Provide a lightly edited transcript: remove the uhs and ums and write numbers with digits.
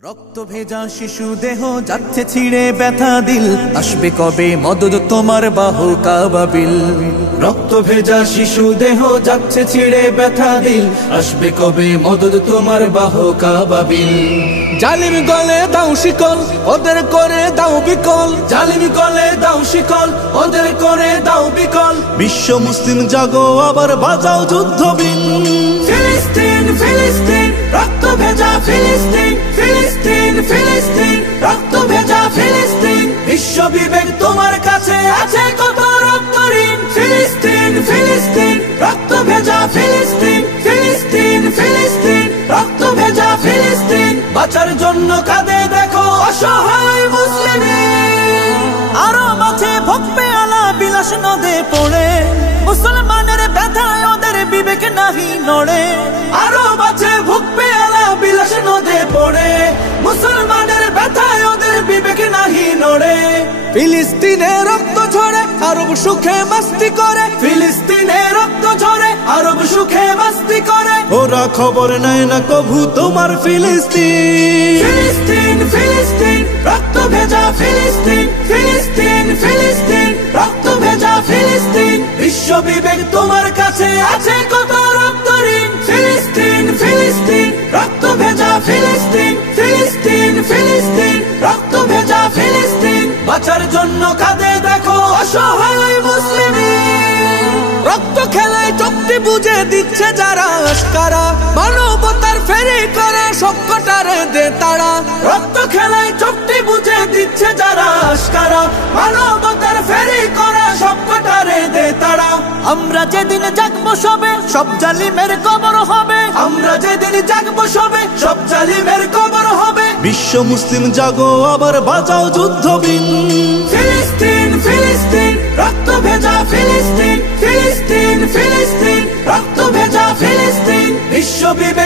রক্ত ভেজা শিশু দেহ যাচ্ছে ছিঁড়ে ব্যথা দিল, আসবে কবে মদদ তোমার বাহু কাবাবিল। রক্ত ভেজা শিশু দেহ যাচ্ছে ছিঁড়ে ব্যথা দিল, আসবে কবে মদদ তোমার বাহু কাবাবিল। জালিম গলে দাও শিকল, ওদের করে দাও বিকল। জালিম গলে দাও শিকল, ওদের করে দাও বিকল। বিশ্ব মুসলিম জাগো আবার বাজাও যুদ্ধ বিন। ফিলিস্তিন ফিলিস্তিন রক্ত ভেজা ফিলিস্তিন, ফিলিস্তিন ফিলিস্তিন রক্ত ভেজা ফিলিস্তিন। বিশ্ব বিবেক তোমার কাছে আছে কত রক্ত ঋণ। ফিলিস্তিন ফিলিস্তিন রক্ত ভেজা ফিলিস্তিন, ফিলিস্তিন ফিলিস্তিন রক্ত ভেজা ফিলিস্তিন। বাঁচার জন্য কাঁদে দেখো অসহায় মুসলিম। আরো মাঝে ভোগ পেয়ালা বিলাস নদে পড়ে, মুসলমানের ব্যথায় ওদের বিবেক নাহি নড়ে। আরো মাঝে ভোগ পেয়ালা বিলাস নদে পড়ে, মুসলমানের ব্যথায় ওদের বিবেক নাহি নড়ে। ফিলিস্তিনে রক্ত ঝরে আরব সুখে মাস্তি করে, ফিলিস্তিনে রক্ত ঝরে আরব সুখে মাস্তি করে। ওরা খবর নেয় না কভু তোমার ফিলিস্তিন। ফিলিস্তিন ফিলিস্তিন রক্ত ভেজা ফিলিস্তিন, ফিলিস্তিন ফিলিস্তিন রক্ত ভেজা ফিলিস্তিন। বিশ্ব বিবেক তোমার কাছে আছে কত রক্ত ঋণ। ফিলিস্তিন ফিলিস্তিন রক্ত ভেজা ফিলিস্তিন, ফিলিস্তিন ফিলিস্তিন রক্ত ভেজা ফিলিস্তিন। বাঁচার জন্য কাঁদে দেখো অসহায় মুসলিম। রক্ত খেলায় চুক্তি বুঝে দিচ্ছে যারা আশকারা, মানবতার ফেরি করে সবকটারে দে তারা। রক্ত খেলায় চুক্তি বুঝে দিচ্ছে যারা আশকারা, মানবতার ফেরি করে সবকটারে দে তারা। আমরা যেদিন জাগবো সবে সব জালিমের কবর হবে, আমরা যেদিন জাগবো সবে সব জালিমের কবর হবে। বিশ্ব মুসলিম জাগো আবার বাজাও যুদ্ধ বিন। ফিলিস্তিন ফিলিস্তিন রক্ত ভেজা ফিলিস্তিন, ফিলিস্তিন ফিলিস্তিন রক্ত ভেজা ফিলিস্তিন। বিশ্ব বিবেক